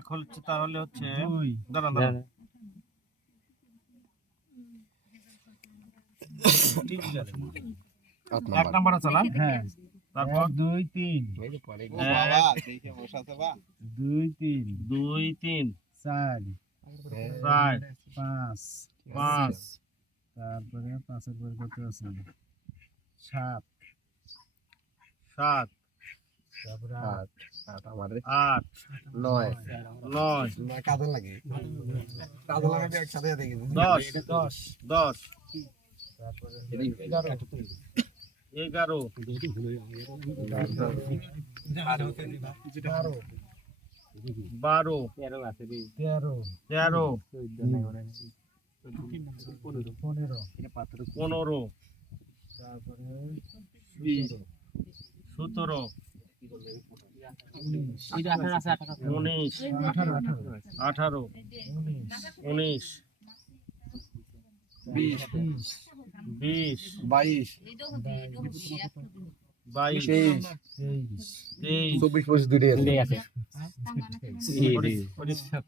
এক হচ্ছে তাহলে হচ্ছে দুই দাঁড়ান দাঁড়ান এক নাম্বার আছে না হ্যাঁ তারপর 1 2 3 2 3 দুই তিন 4 চার 5 পাঁচ তারপরে 5 এর পরে কত আছে 7 সাত তারপরে আট নয় দশ দশ তারপরে 11 12 13 13 15 15 তারপরে 17 19 18 19 20 22 22 23 23 24 25 দুটোই আছে পরিষ্কার